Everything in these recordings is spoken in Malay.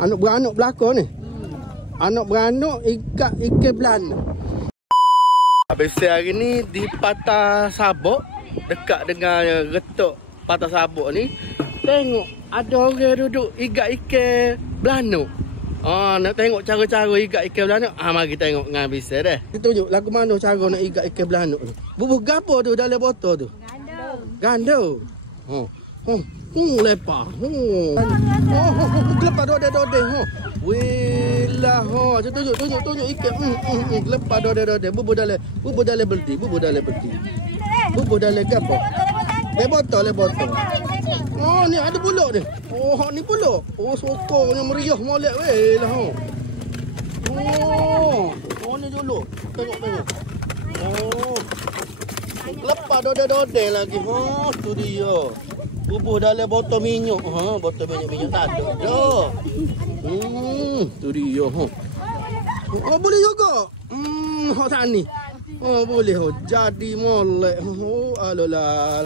Anak beranak belakang ni. Anak beranak ikan belanuk. Habis hari ni di Patah Sabok, dekat dengan retok Patah Sabok ni, tengok ada orang duduk ikan belanuk. Nak tengok cara-cara ikat ikan belanuk. Mari tengok dengan bisa dah. Kita tunjuk lagu mana cara nak ikat ikan belanuk tu. Bubuh gapo tu dalam botol tu? Gando. Lepas. Lepas dode. Wilah. Tunjuk ikan. Lepas dode. Bubuh dalam belti. Bubuh dalam gapo? Le botol. Ni ada pulak ni. Ni pulak. Sokornya meriah molek weh lah. Ni dulu. Tengok. Lepas dode lagi. Tu dia. Bubuh dalam botol minyak. Botol minyak tak ada dah. Tu dia. Boleh juga. Hak tani. Boleh. Jadi molek. Alalah.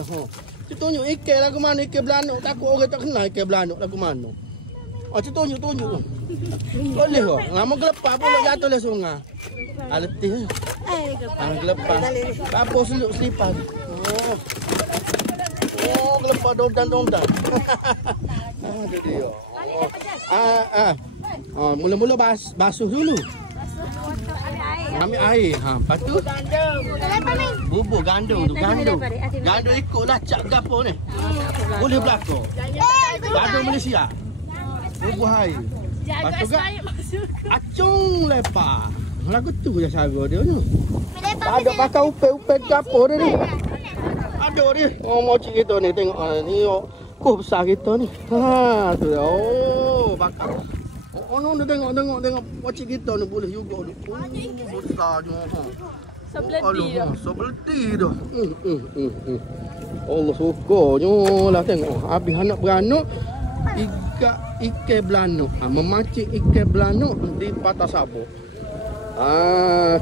Kita tunjuk ikan lagu mana ikan belanuk. Takut orang tak kenal ikan belanuk lagu mana. Kita tunjuk. Boleh ke? Lama gelepas pula jatuh le sungai. Letih. Gelepas. Apa seluk selipas. Gelepas dondan. Itu dia. Mula-mula basuh dulu. Ambil air. Lepas tu bubur gandum tu. Gandum ikutlah cap gapo ni. Boleh belakang. Gandum Malaysia. Bubur air. Lepas tu acung lepas. Lagu tu je cara dia ni. Tak ada pakai upet gapo dia ni. Ada dia. Moci kita ni tengok ni. Kuh besar kita ni. Tu dia. Bakar. Dia tengok wacik kita ni boleh juga ni. Besarnya. Sebeledi dah. Allah sukarnya lah tengok. Habis anak beranak ikan belanuk. Memancing ikan belanuk di Patah Sabok.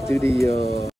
Tu dia.